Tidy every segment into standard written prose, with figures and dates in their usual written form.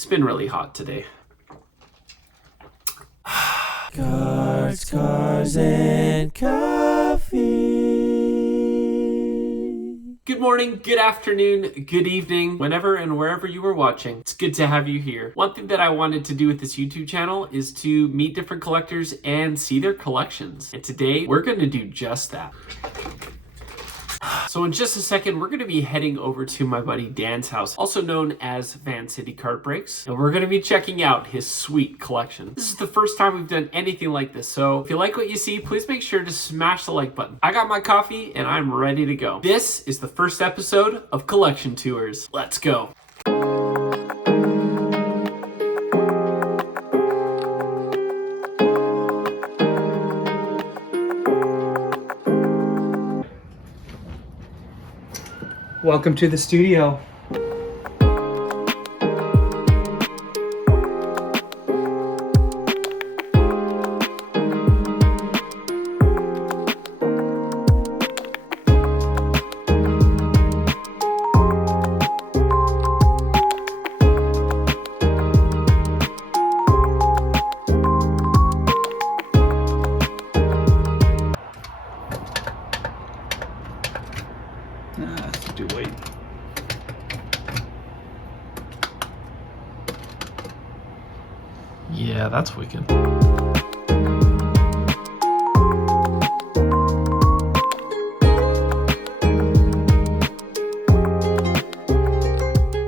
It's been really hot today. Cards, Cars, and Coffee. Good morning, good afternoon, good evening, whenever and wherever you are watching. It's good to have you here. One thing that I wanted to do with this YouTube channel is to meet different collectors and see their collections. And today we're going to do just that. So in just a second, we're going to be heading over to my buddy Dan's house, also known as Van City Card Breaks, and we're going to be checking out his sweet collection. This is the first time we've done anything like this, so if you like what you see, please make sure to smash the like button. I got my coffee and I'm ready to go. This is the first episode of Collection Tours. Let's go. Welcome to the studio. Yeah, that's wicked.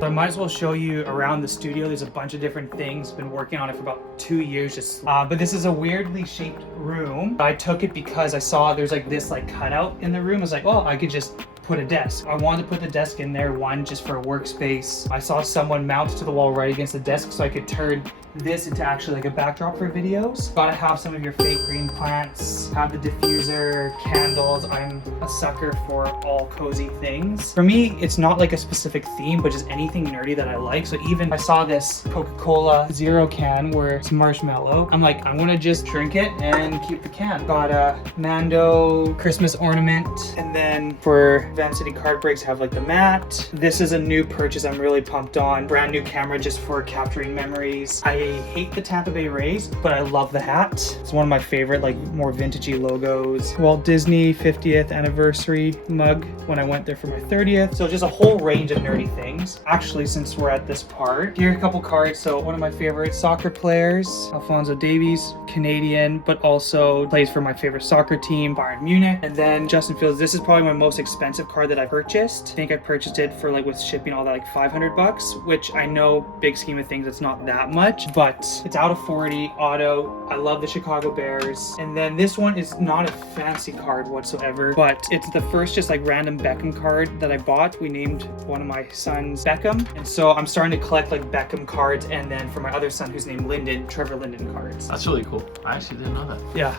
I might as well show you around the studio. There's a bunch of different things. Been working on it for about 2 years. But this is a weirdly shaped room. I took it because I saw there's like this like cutout in the room. I was like, oh, I could just put a desk. I wanted to put the desk in there, one, just for a workspace. I saw someone mount to the wall right against the desk, so I could turn this into actually like a backdrop for videos. Gotta have some of your fake green plants, have the diffuser, candles. I'm a sucker for all cozy things. For me, it's not like a specific theme, but just anything nerdy that I like. So even I saw this Coca-Cola Zero can where it's marshmallow. I'm like, I'm gonna just drink it and keep the can. Got a Mando Christmas ornament. And then for Van City Card Breaks, have like the mat. This is a new purchase I'm really pumped on. Brand new camera just for capturing memories. I hate the Tampa Bay Rays, but I love the hat. It's one of my favorite, like, more vintagey logos. Walt Disney 50th anniversary mug when I went there for my 30th. So just a whole range of nerdy things. Actually, since we're at this part, here are a couple cards. So one of my favorite soccer players, Alphonso Davies, Canadian, but also plays for my favorite soccer team, Bayern Munich. And then Justin Fields. This is probably my most expensive card that I purchased. I think I purchased it for, like, with shipping all that, like $500, which I know, big scheme of things, it's not that much, but it's out of 40 auto. I love the Chicago Bears. And then this one is not a fancy card whatsoever, but it's the first just like random Beckham card that I bought. We named one of my sons Beckham, and so I'm starting to collect like Beckham cards, and then for my other son who's named Lyndon, Trevor Lyndon cards. That's really cool. I actually didn't know that. Yeah.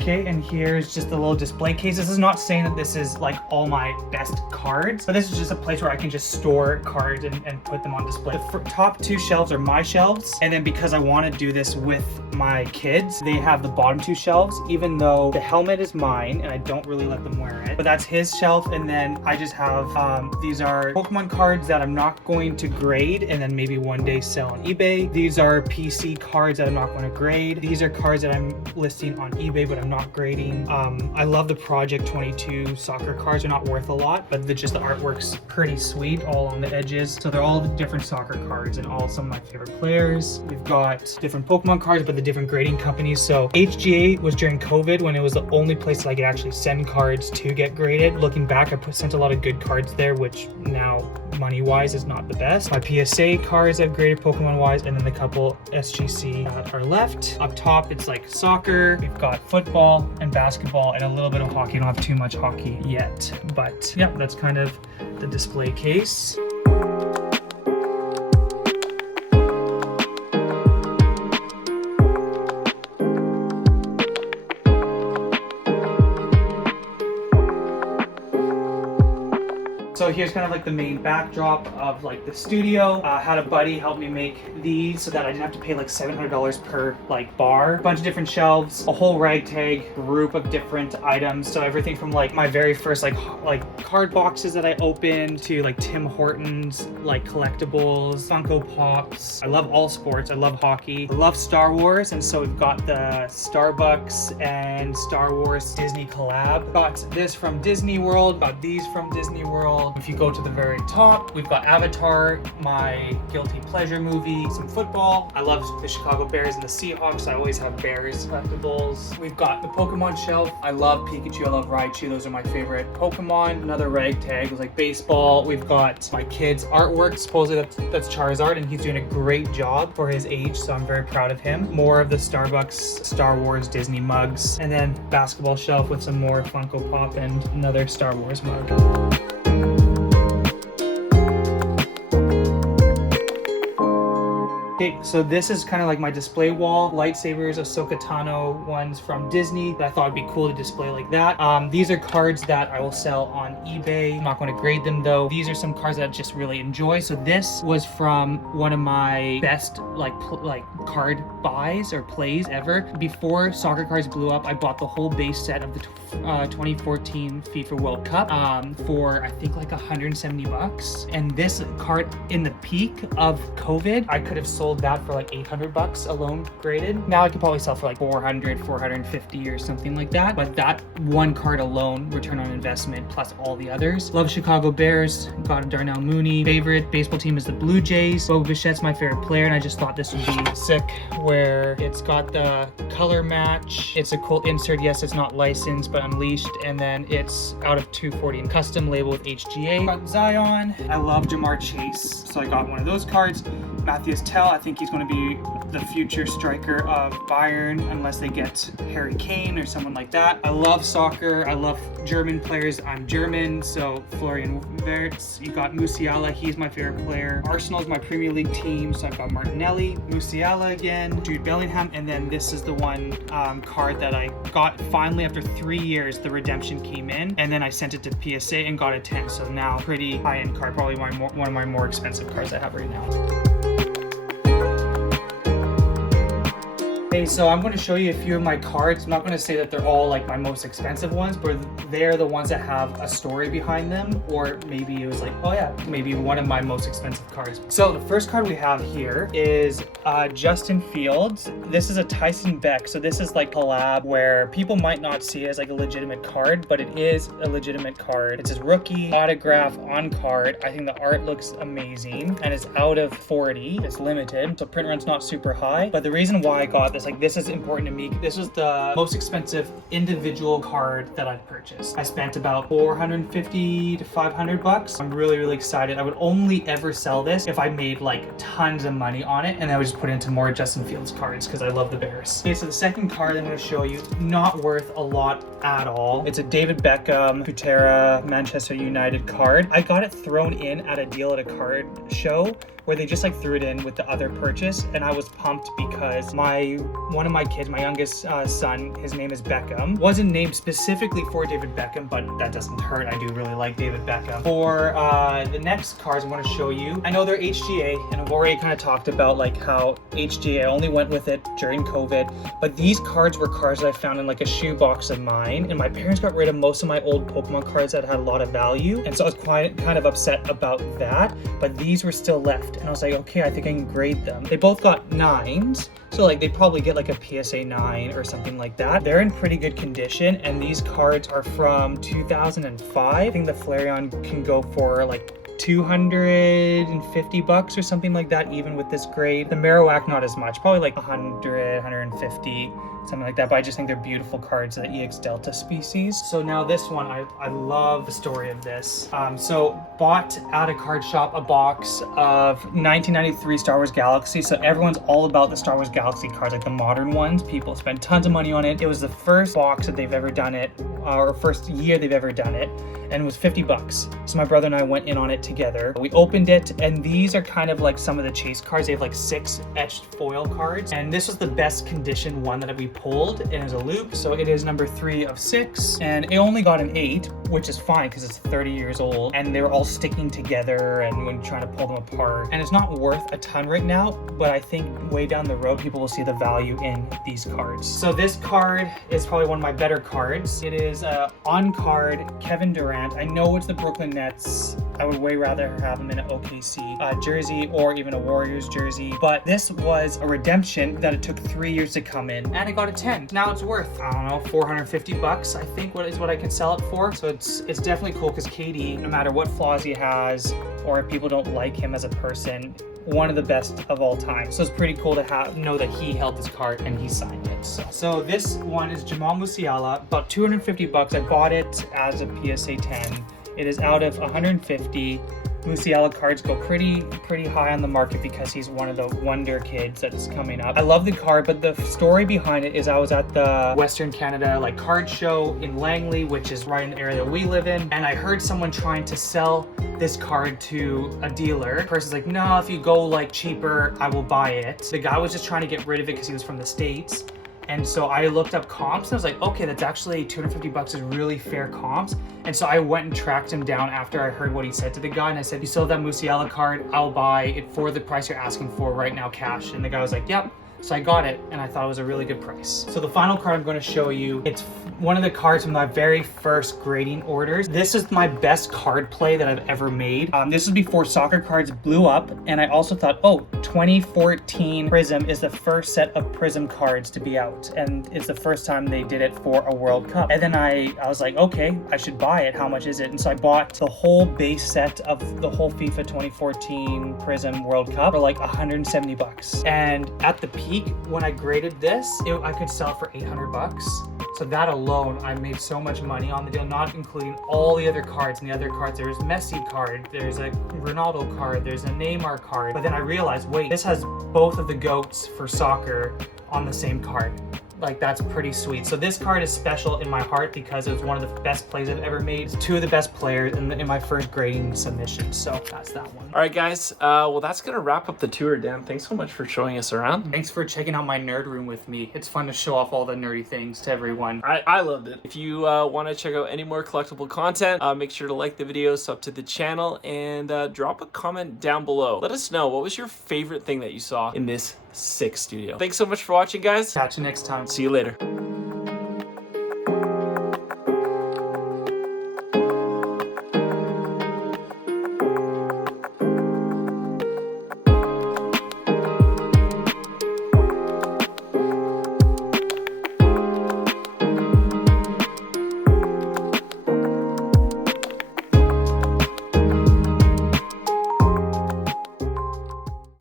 Okay, and here's just a little display case. This is not saying that this is like all my best cards, but this is just a place where I can just store cards and put them on display. The top two shelves are my shelves, and then because I want to do this with my kids, they have the bottom two shelves, even though the helmet is mine and I don't really let them wear it, but that's his shelf. And then I just have these are Pokemon cards that I'm not going to grade and then maybe one day sell on eBay. These are PC cards that I'm not going to grade. These are cards that I'm listing on eBay but I'm not grading. I love the Project 22 soccer cards. They're not worth a lot, but just the artwork's pretty sweet all on the edges. So they're all the different soccer cards and all some of my favorite players. We've got different Pokemon cards, but the different grading companies. So HGA was during COVID when it was the only place that I could actually send cards to get graded. Looking back, I sent a lot of good cards there, which now money-wise is not the best. My PSA cards I've graded Pokemon-wise, and then the couple SGC that are left. Up top, it's like soccer. We've got football and basketball and a little bit of hockey. I don't have too much hockey yet, but yeah, that's kind of the display case. So here's kind of like the main backdrop of like the studio. Had a buddy help me make these so that I didn't have to pay like $700 per like bar. A bunch of different shelves, a whole ragtag group of different items. So everything from like my very first like card boxes that I opened to like Tim Hortons, like collectibles, Funko Pops. I love all sports. I love hockey. I love Star Wars. And so we've got the Starbucks and Star Wars Disney collab. Got this from Disney World, got these from Disney World. If you go to the very top, we've got Avatar, my guilty pleasure movie, some football. I love the Chicago Bears and the Seahawks. I always have Bears collectibles. We've got the Pokemon shelf. I love Pikachu, I love Raichu. Those are my favorite Pokemon. Another ragtag was like baseball. We've got my kid's artwork. Supposedly that's Charizard, and he's doing a great job for his age, so I'm very proud of him. More of the Starbucks, Star Wars, Disney mugs, and then basketball shelf with some more Funko Pop and another Star Wars mug. Okay, so this is kind of like my display wall. Lightsabers, Ahsoka Tano ones from Disney that I thought would be cool to display like that. These are cards that I will sell on eBay. I'm not going to grade them though. These are some cards that I just really enjoy. So this was from one of my best like card buys or plays ever. Before soccer cards blew up, I bought the whole base set of the 2014 FIFA World Cup for I think like $170. And this card in the peak of COVID, I could have sold that for like $800 alone graded. Now I could probably sell for like 400, 450 or something like that. But that one card alone, return on investment plus all the others. Love Chicago Bears, got a Darnell Mooney. Favorite baseball team is the Blue Jays. Bo Bichette's my favorite player, and I just thought this would be sick where it's got the color match. It's a cool insert. Yes, it's not licensed, but unleashed. And then it's out of 240 and custom label with HGA. Got Zion. I love Jamar Chase, so I got one of those cards. Matthias Tell, I think he's going to be the future striker of Bayern unless they get Harry Kane or someone like that. I love soccer. I love German players. I'm German, so Florian Wirtz. You got Musiala, he's my favorite player. Arsenal's my Premier League team, so I've got Martinelli, Musiala again, Jude Bellingham, and then this is the one card that I got finally after 3 years. The redemption came in, and then I sent it to PSA and got a 10. So now pretty high-end card, probably one of my more expensive cards I have right now. Okay, so I'm going to show you a few of my cards. I'm not going to say that they're all like my most expensive ones, but they're the ones that have a story behind them, or maybe it was like, oh yeah, maybe one of my most expensive cards. So the first card we have here is Justin Fields. This is a Tyson Beck. So this is like a collab where people might not see it as like a legitimate card, but it is a legitimate card. It's his rookie autograph on card. I think the art looks amazing, and it's out of 40. It's limited, so print run's not super high. But the reason why I got this, like this is important to me. This was the most expensive individual card that I've purchased. I spent about $450 to $500. I'm really, really excited. I would only ever sell this if I made like tons of money on it, and I would just put it into more Justin Fields cards because I love the Bears. Okay, so the second card I'm going to show you, not worth a lot at all. It's a David Beckham Futera Manchester United card. I got it thrown in at a deal at a card show where they just like threw it in with the other purchase, and I was pumped because one of my kids, my youngest son, his name is Beckham, wasn't named specifically for David Beckham, but that doesn't hurt. I do really like David Beckham. For the next cards I'm going to show you, I know they're HGA, and I've already kind of talked about like how HGA, I only went with it during COVID, but these cards were cards that I found in like a shoebox of mine, and my parents got rid of most of my old Pokemon cards that had a lot of value, and so I was kind of upset about that, but these were still left. And I was like, okay, I think I can grade them. They both got 9s, so like they probably get like a PSA 9 or something like that. They're in pretty good condition, and these cards are from 2005. I think the Flareon can go for like $250 or something like that, even with this grade. The Marowak, not as much, probably like 100, 150, something like that, but I just think they're beautiful cards, the EX Delta species. So now this one, I love the story of this. So bought at a card shop a box of 1993 Star Wars Galaxy. So everyone's all about the Star Wars Galaxy cards, like the modern ones. People spend tons of money on it. It was the first box that they've ever done it, or first year they've ever done it, and it was $50. So my brother and I went in on it together. We opened it, and these are kind of like some of the chase cards. They have like 6 etched foil cards, and this was the best condition one that we pulled, and it's a loop, so it is number 3 of 6, and it only got an 8, which is fine because it's 30 years old, and they were all sticking together and when trying to pull them apart, and it's not worth a ton right now, but I think way down the road people will see the value in these cards. So this card is probably one of my better cards. It is on card Kevin Durant. I know it's the Brooklyn Nets. I would way rather have him in an OKC jersey or even a Warriors jersey, but this was a redemption that it took 3 years to come in, and it got a 10. Now it's worth, I don't know, 450 bucks, I think what I can sell it for. So it's definitely cool because KD, no matter what flaws he has or if people don't like him as a person, one of the best of all time. So it's pretty cool to know that he held this card and he signed it. So this one is Jamal Musiala, about 250 bucks. I bought it as a PSA 10. It is out of 150. Musiala cards go pretty high on the market because he's one of the wonder kids that's coming up. I love the card, but the story behind it is I was at the Western Canada card show in Langley, which is right in the area that we live in, and I heard someone trying to sell this card to a dealer. The person's like, no, if you go cheaper, I will buy it. The guy was just trying to get rid of it because he was from the States. And so I looked up comps and I was like, okay, that's actually 250 bucks is really fair comps. And so I went and tracked him down after I heard what he said to the guy. And I said, you still have that Musiala card? I'll buy it for the price you're asking for right now, cash. And the guy was like, yep. So I got it, and I thought it was a really good price. So the final card I'm going to show you, it's one of the cards from my very first grading orders. This is my best card play that I've ever made. This was before soccer cards blew up, and I also thought, oh, 2014 Prism is the first set of Prism cards to be out, and it's the first time they did it for a World Cup. And then I was like, okay, I should buy it. How much is it? And so I bought the whole base set of the whole FIFA 2014 Prism World Cup for like 170 bucks. And at the peak, when I graded this, I could sell for 800 bucks. So that alone, I made so much money on the deal, not including all the other cards. And the other cards, there's Messi card, there's a Ronaldo card, there's a Neymar card. But then I realized, wait, this has both of the GOATs for soccer on the same card. That's pretty sweet. So this card is special in my heart because it was one of the best plays I've ever made. It's 2 of the best players in my first grading submission. So that's that one. All right, guys. Well, that's going to wrap up the tour, Dan. Thanks so much for showing us around. Thanks for checking out my nerd room with me. It's fun to show off all the nerdy things to everyone. I loved it. If you want to check out any more collectible content, make sure to like the video, sub to the channel, and drop a comment down below. Let us know, what was your favorite thing that you saw in this sick studio? Thanks so much for watching, guys. Catch you next time. See you later.